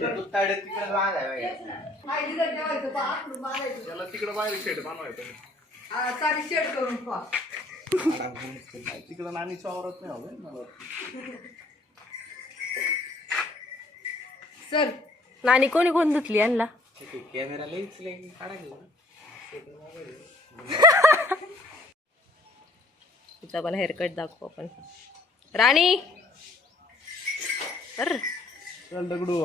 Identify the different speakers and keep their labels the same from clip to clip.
Speaker 1: तुताडे तिकडे लहान आहे बघा.
Speaker 2: याला तिकडे बाहेर शेड बनवायचं.
Speaker 3: सारी शेड करून पहा
Speaker 2: तिकडं नानीच्या वावरात नाही हवं मला वाटतं.
Speaker 3: सर.
Speaker 4: नानी कोणी कोण धुतली यांना?
Speaker 1: ते कॅमेरा लेन्स.
Speaker 4: तिचा पण हेअरकट दाखवू आपण. राणी! अर.
Speaker 2: चल दगडू.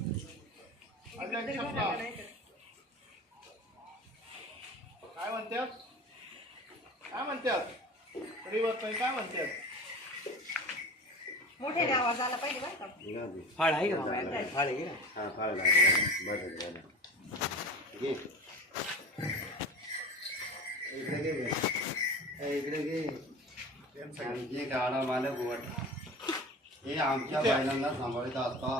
Speaker 1: काय
Speaker 2: म्हणतात काय म्हणतात गरीबात नाही काय म्हणतात
Speaker 3: मोठे आवाज आला पाहिजे बरं का
Speaker 1: फाळ आहे. का? फाळ आहे का?
Speaker 5: आमचे गाडा मालक वट. हे आमच्या बैलांना सांभाळत असता.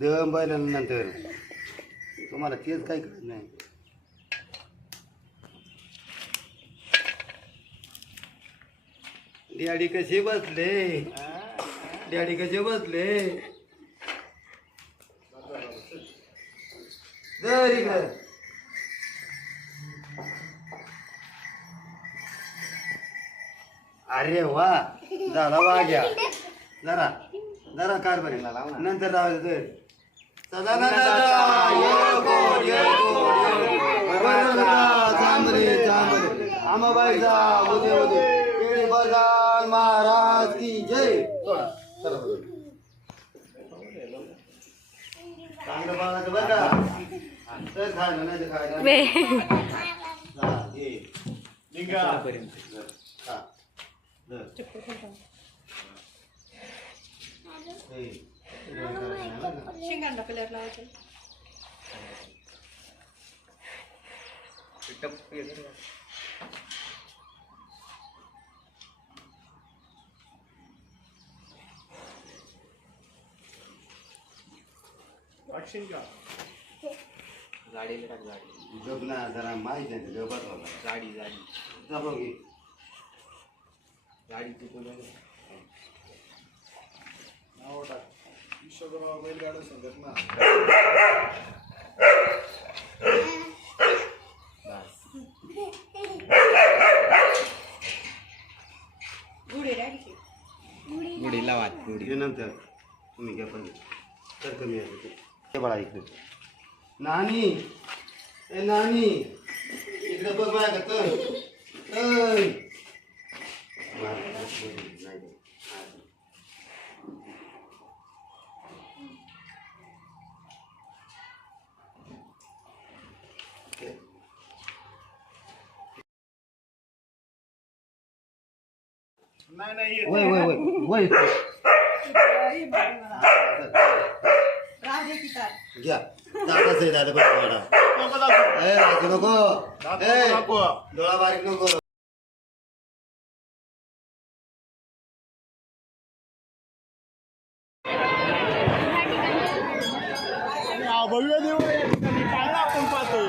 Speaker 5: दम बैलांनंतर तुम्हाला तेच काही कळत नाही. डॅडी कसे बसले? डॅडी कसे बसले. अरे वा झाला वाग्या. जरा जरा कार बरे. नंतर राहू दे आमाबाईचा उदे उदे केळी बजान महाराज की जय चांगलं बाळाचं बरं का तर खायला नाही तर खायला. हे.
Speaker 3: शेंगांना कलर लावायचा.
Speaker 1: गाडीला गाडी.
Speaker 5: ना जरा माहीत नाही
Speaker 1: जाडी
Speaker 5: जाडी घे
Speaker 1: गाडी
Speaker 2: तू विश्वकर्मा बैलगाडा संघटना.
Speaker 3: गुढे राहिली.
Speaker 1: गुढी लावा गुढी.
Speaker 5: नंतर तुम्ही घ्या पण. तर कमी आहे ते. हे बघा इकडे. नानी. ए नानी. इकडे बघ माझ्या का तर. ऐ. नाही.
Speaker 2: नाही नाही ये.
Speaker 5: वय वय वय वय
Speaker 3: राहू दे की तार
Speaker 5: घ्या दादाच आहे दादा बघ थोडा
Speaker 2: नको दाखवू.
Speaker 5: ए नको
Speaker 2: दाखवू,
Speaker 5: ए. डोळा बारीक नको
Speaker 2: भव्य देव आहे. चांगला आपण पाहतोय